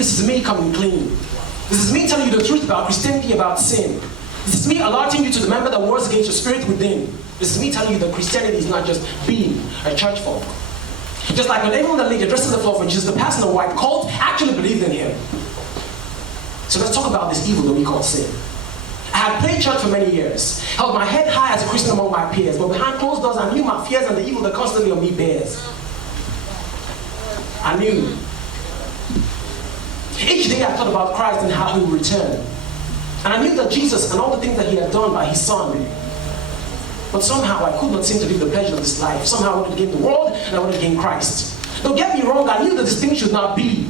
this is me coming clean. This is me telling you the truth about Christianity, about sin. This is me alerting you to remember the wars against your spirit within. This is me telling you that Christianity is not just being a church folk. Just like when everyone that laid addresses the floor for Jesus, the pastor in the white coat actually believed in him. So let's talk about this evil that we call sin. I had played church for many years, held my head high as a Christian among my peers, but behind closed doors I knew my fears and the evil that constantly on me bears. I knew. Each day I thought about Christ and how he would return. And I knew that Jesus and all the things that he had done by his son. But somehow I could not seem to live the pleasure of this life. Somehow I wanted to gain the world and I wanted to gain Christ. Don't get me wrong, I knew that this thing should not be.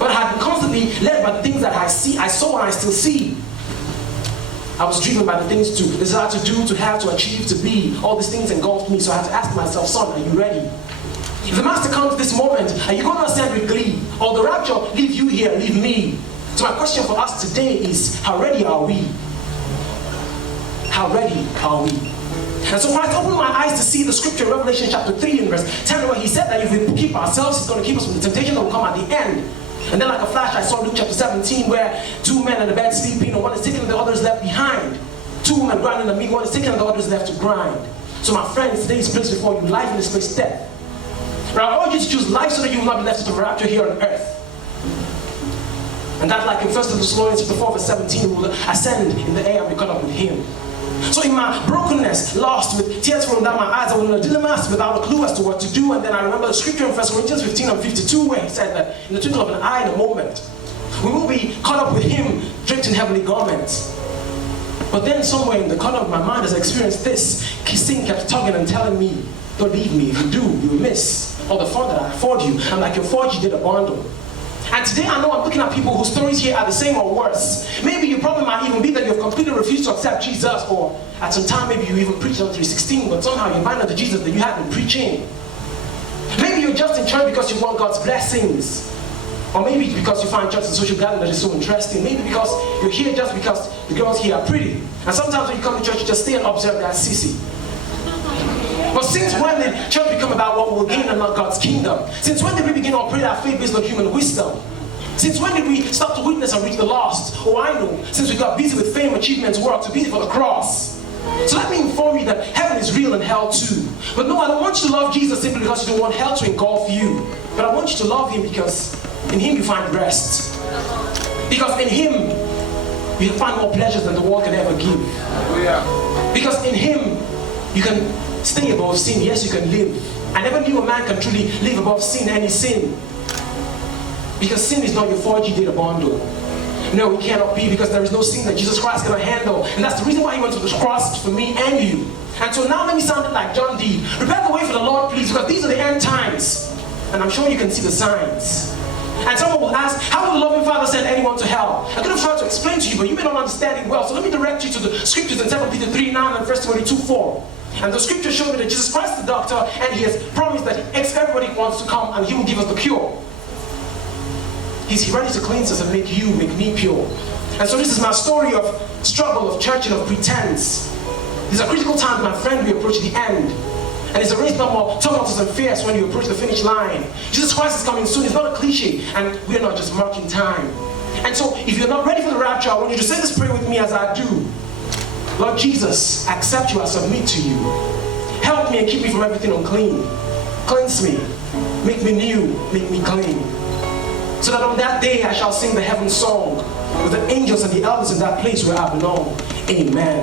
But I had been constantly led by the things that I saw and I still see. I was driven by the things to desire to do, to have, to achieve, to be. All these things engulfed me, so I had to ask myself, son, are you ready? If the master comes this moment, are you going to ascend with glee? Or the rapture, leave you here, leave me? So my question for us today is, how ready are we? How ready are we? And so Christ opened my eyes to see the scripture in Revelation chapter 3 and verse 10, where he said that if we keep ourselves, he's going to keep us from the temptation that will come at the end. And then like a flash, I saw Luke chapter 17, where two men in the bed sleeping, and one is taken and the other is left behind. Two women grinding the meat, one is taken and the other is left to grind. So my friends, today is placed before you, life in this place, death. But I urge you to choose life so that you will not be left to the rapture here on earth. And that, like in 1 Thessalonians 4 verse 17, we will ascend in the air and be caught up with him. So in my brokenness, lost with tears rolling down my eyes, I was in a dilemma without a clue as to what to do. And then I remember the scripture in 1 Corinthians 15 and 52, where he said that in the twinkle of an eye, in a moment, we will be caught up with him, draped in heavenly garments. But then somewhere in the corner of my mind, as I experienced this, sin kept tugging and telling me, don't leave me. If you do, you will miss all the fun that I afford you. I'm like your 4G did a bundle. And today I know I'm looking at people whose stories here are the same or worse. Maybe your problem might even be that you've completely refused to accept Jesus, or at some time maybe you even preached on 316, but somehow you find out the Jesus that you have been preaching. Maybe you're just in church because you want God's blessings. Or maybe because you find church and social gathering that is so interesting. Maybe because you're here just because the girls here are pretty. And sometimes when you come to church, you just stay and observe that sissy. But since when did church become about what we'll gain and not God's kingdom? Since when did we begin to operate our faith based on human wisdom? Since when did we stop to witness and reach the lost? Oh, I know. Since we got busy with fame, achievements, work, too busy for the cross. So let me inform you that heaven is real and hell too. But no, I don't want you to love Jesus simply because you don't want hell to engulf you. But I want you to love him because in him you find rest. Because in him you find more pleasures than the world can ever give. Because in him you can stay above sin. Yes, you can live. I never knew a man can truly live above sin, any sin. Because sin is not your 4G data bundle. No, it cannot be, because there is no sin that Jesus Christ cannot handle. And that's the reason why he went to the cross for me and you. And so now let me sound like John D. Prepare the way for the Lord, please, because these are the end times. And I'm sure you can see the signs. And someone will ask, how will the loving Father send anyone to hell? I could have tried to explain to you, but you may not understand it well. So let me direct you to the scriptures in 2 Peter 3:9 and 1 Timothy 2:4. And the scripture showed me that Jesus Christ is the doctor, and he has promised that everybody wants to come and he will give us the cure. He's ready to cleanse us and make me pure. And so this is my story of struggle, of church, and of pretense. These are critical times, my friend, we approach the end. And it's a race no more tumultuous and fierce when you approach the finish line. Jesus Christ is coming soon. It's not a cliche, and we're not just marking time. And so if you're not ready for the rapture, I want you to say this prayer with me as I do. Lord Jesus, I accept you, I submit to you. Help me and keep me from everything unclean. Cleanse me, make me new, make me clean. So that on that day I shall sing the heaven song with the angels and the elders in that place where I belong. Amen.